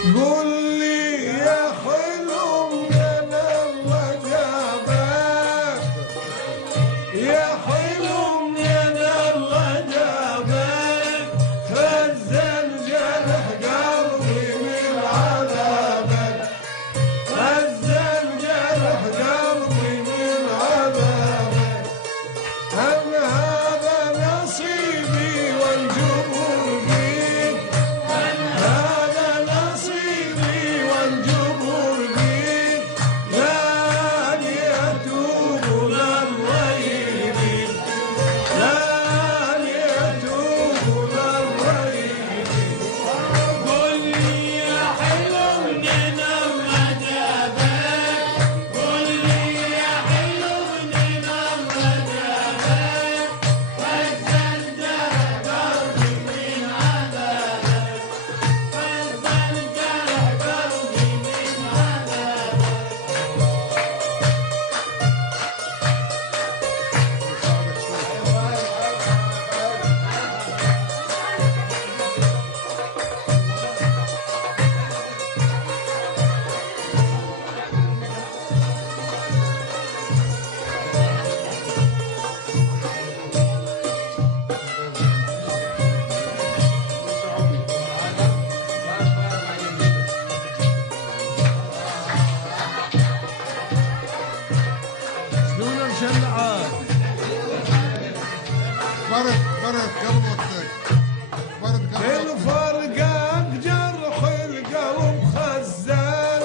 قول لي يا حلو من الله جابك، يا حلو من الله جابك، خزن جرح قلبي من عذابك، خزن جرح قلبي من عذابك. هل هذا نصيبي والجبر بيك؟ هل هذا نصيبي والجبر بيك؟ لاني اتوب لله يهديك، لاني اتوب لله يهديك. قل لي يا حلو من الله جابك، قل لي يا حلو من الله جابك، خزن جرح قلبي من عذابك، خزن جرح قلبي من عذابك. شلون مشلعات؟ برد برد قبل وقتك، برد قبل من وقتك. فرقك جرح القلب خزان،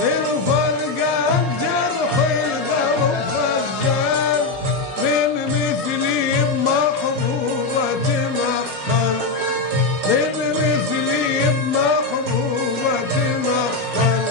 من فرقك جرح القلب خزان، من مثلي بمحبوبة تمخل، من مثلي بمحبوبة تمخل.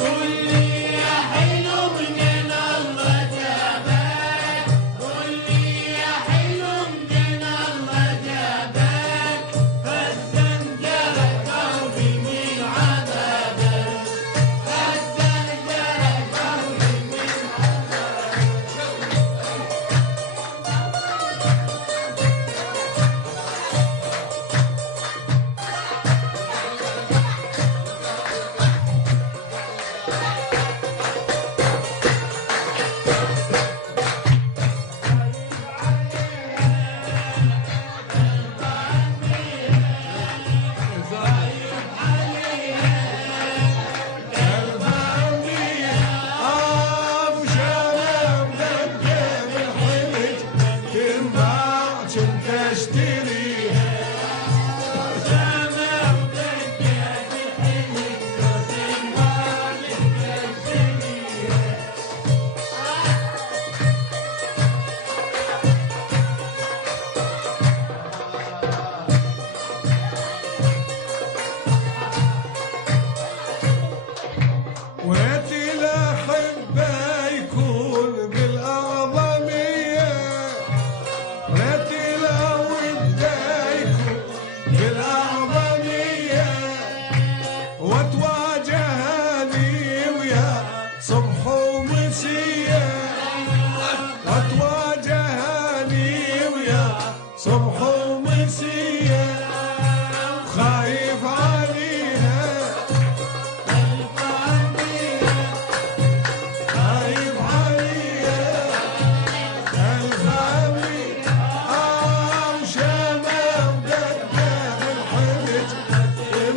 قل لي يا حلو من الله جابك، قل لي يا حلو من الله جابك، خزن جرح قلبي من عذابك، خزن جرح قلبي من ابو شباب دقن الحلج تنباع كنت اشتريها. وريت الأحبة يكون بالأعظمية، وريت الأودة يكون بالأعظمية، وتواجهني ويا صبح ومسية، وتواجهني ويا صبح ومسية، خايف عليها خايف عليا الغامي. شباب دقه الحلج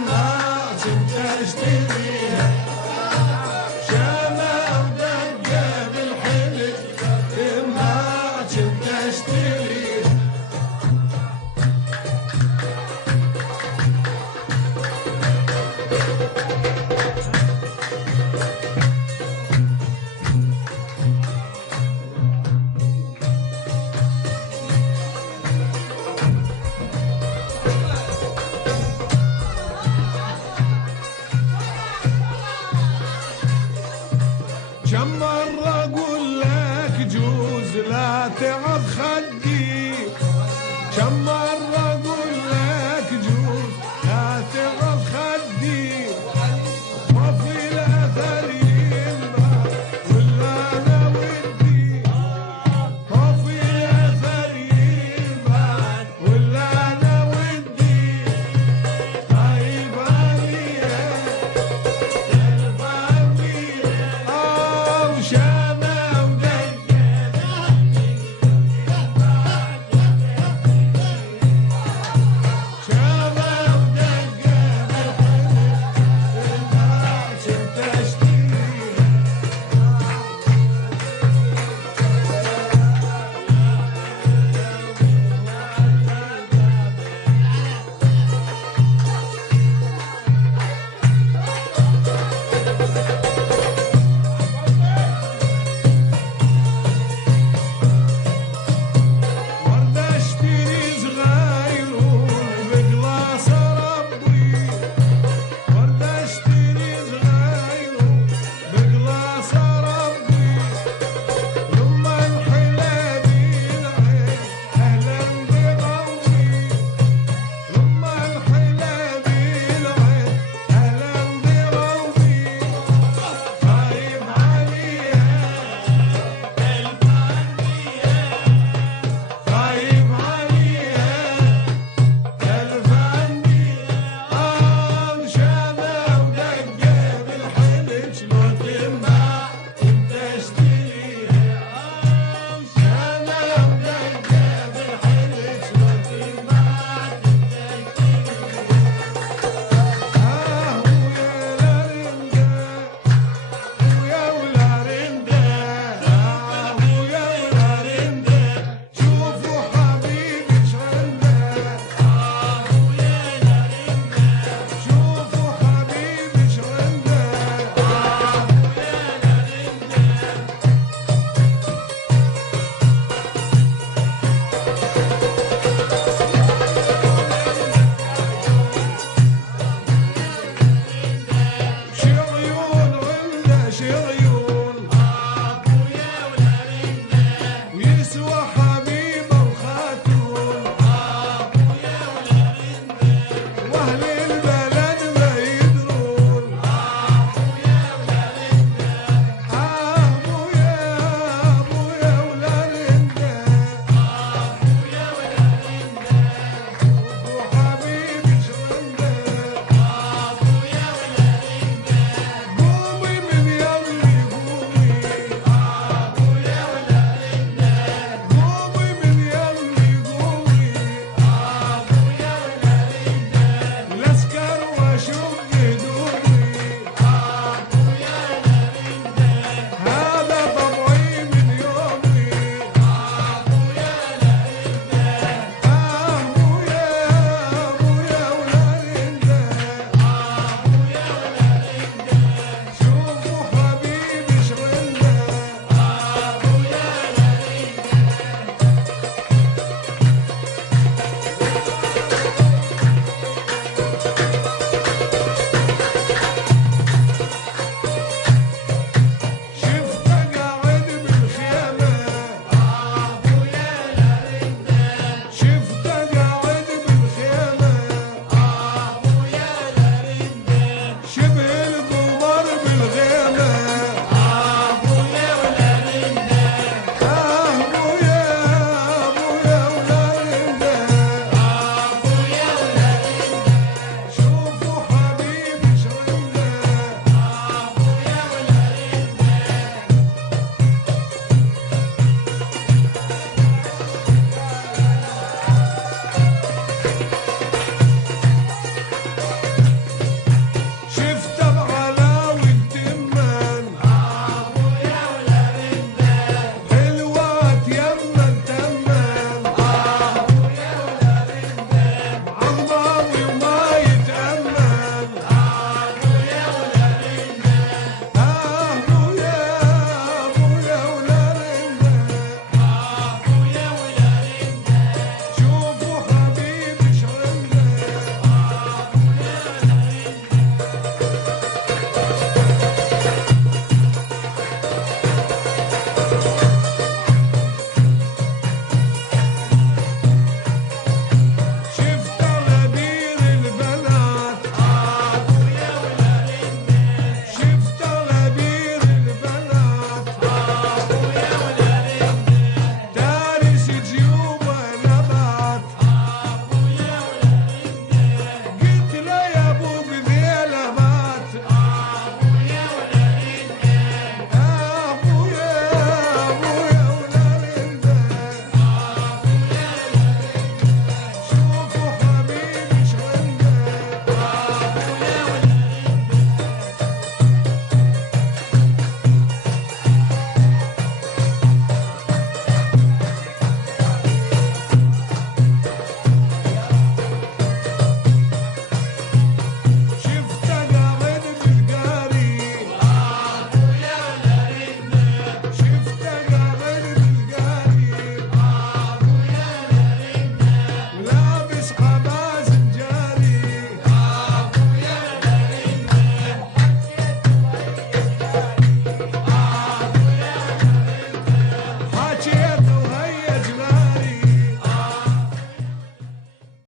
ما كنت اشتريها، شباب دقه بالحلج ما كنت اشتريها. كم مرة